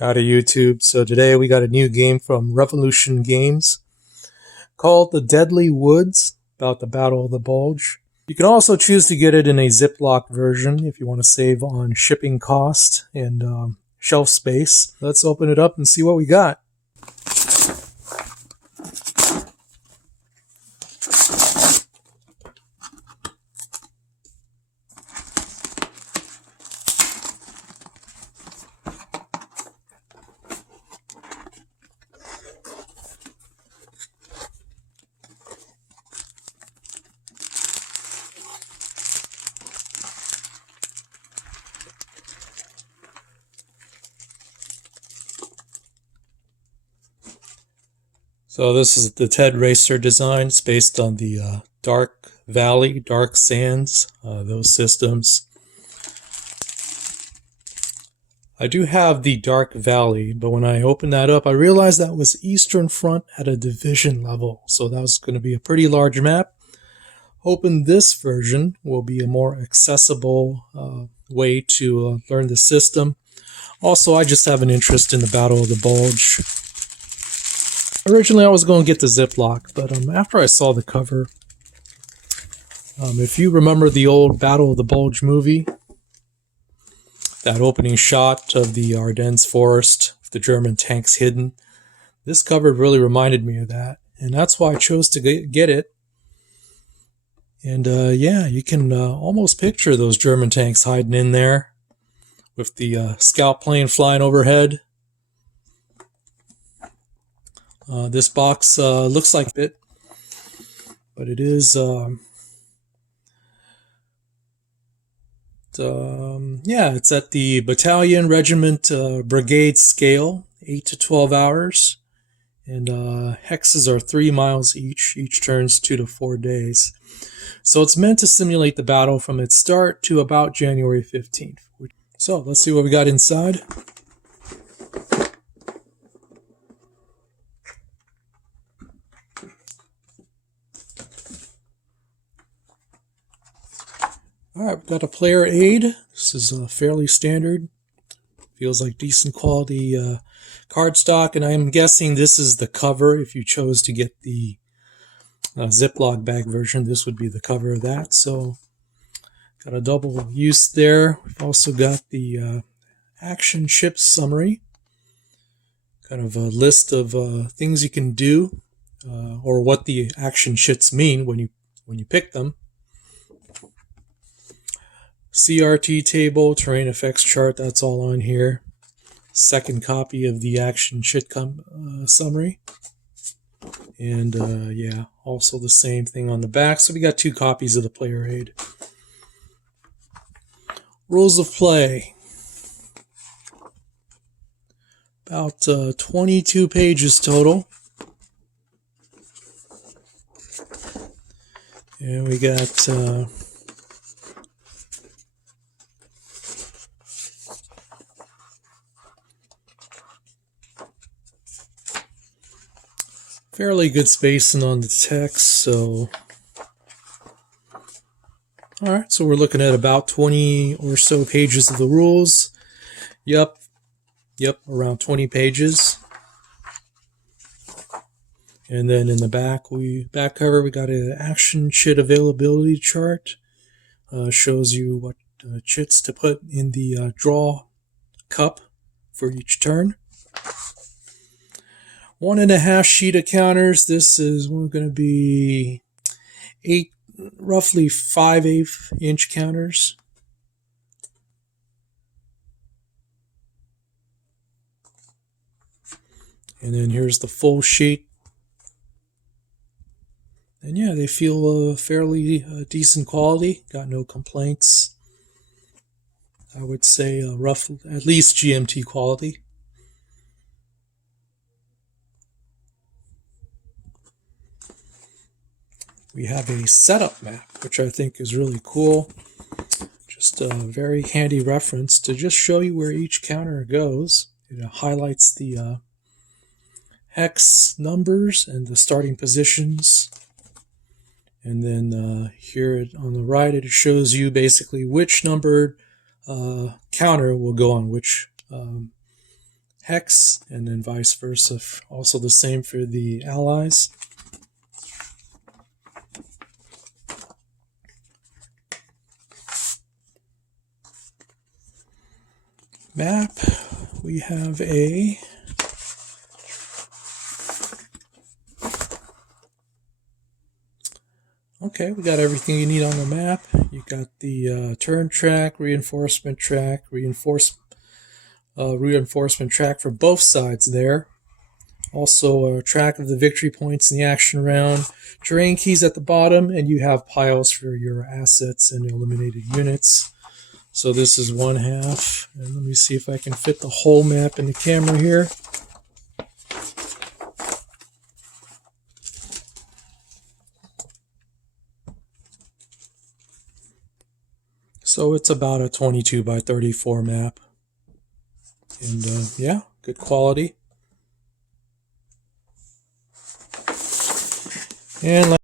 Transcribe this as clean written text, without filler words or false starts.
Howdy YouTube. So today we got a new game from Revolution Games called The Deadly Woods, about the Battle of the Bulge. You can also choose to get it in a Ziploc version if you want to save on shipping cost and shelf space. Let's open it up and see what we got. So this is the Ted Raicer design. It's based on the Dark Valley, Dark Sands, those systems. I do have the Dark Valley, but when I opened that up, I realized that was Eastern Front at a division level. So that was going to be a pretty large map. Hoping this version will be a more accessible way to learn the system. Also, I just have an interest in the Battle of the Bulge. Originally, I was going to get the Ziploc, but after I saw the cover, if you remember the old Battle of the Bulge movie, that opening shot of the Ardennes forest, the German tanks hidden, this cover really reminded me of that, and that's why I chose to get it. And yeah, you can almost picture those German tanks hiding in there with the scout plane flying overhead. This box looks like it, but it is, yeah, it's at the battalion, regiment, brigade scale, 8 to 12 hours, and hexes are 3 miles each. Each turn's 2 to 4 days. So it's meant to simulate the battle from its start to about January 15th. So let's see what we got inside. Alright, we've got a player aid. This is fairly standard. Feels like decent quality cardstock, and I'm guessing this is the cover. If you chose to get the Ziploc bag version, this would be the cover of that. So, got a double use there. We've also got the action chips summary. Kind of a list of things you can do, or what the action chips mean when you pick them. CRT table, terrain effects chart, that's all on here. Second copy of the action chit summary. And yeah, also the same thing on the back. So we got 2 copies of the player aid. Rules of play. About 22 pages total. And we got fairly good spacing on the text, so alright, so we're looking at about 20 or so pages of the rules. Yep, around 20 pages. And then in the back cover we got an action chit availability chart. Shows you what chits to put in the draw cup for each turn. 1.5 sheet of counters. This is going to be roughly 5/8 inch counters. And then here's the full sheet. And yeah, they feel fairly decent quality. Got no complaints. I would say rough, at least GMT quality. We have a setup map, which I think is really cool. Just a very handy reference to just show you where each counter goes. It highlights the hex numbers and the starting positions. And then here on the right, it shows you basically which numbered counter will go on which hex, and then vice versa. Also the same for the allies. Map, we have a okay, we got everything you need on the map. You got the turn track, reinforcement track, reinforcement track for both sides there. Also a track of the victory points in the action round. Terrain keys at the bottom, and you have piles for your assets and eliminated units. So this is one half, and let me see if I can fit the whole map in the camera here. So it's about a 22 by 34 map, and yeah, good quality. And